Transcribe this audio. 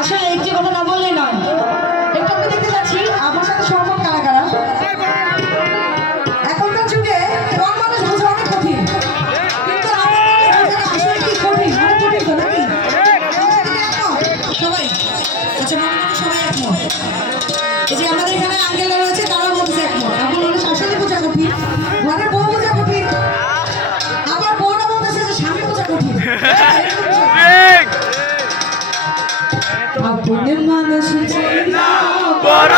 আসলে একটি কথা না বললেই নয়। একটু আমি দেখতে যাচ্ছি আমার সাথে সম্পর্ক কারা কারা। এখনকার যুগে কোন মানুষ বোঝা অনেক কঠিন, কিন্তু আসলে কি কঠিন, অনেক কঠিন তো নাকি? সবাই আচ্ছা, মনে মনে সবাই একমত। এই যে আমাদের এখানে আঙ্কেলরা রয়েছে, তারাও বলছে একমত। এখন মানুষ আসলে বোঝা কঠিন, ঘরের বউ বোঝা কঠিন, আবার বউরা বলতেছে যে স্বামী বোঝা কঠিন। আপন মানুষ চেনা বড়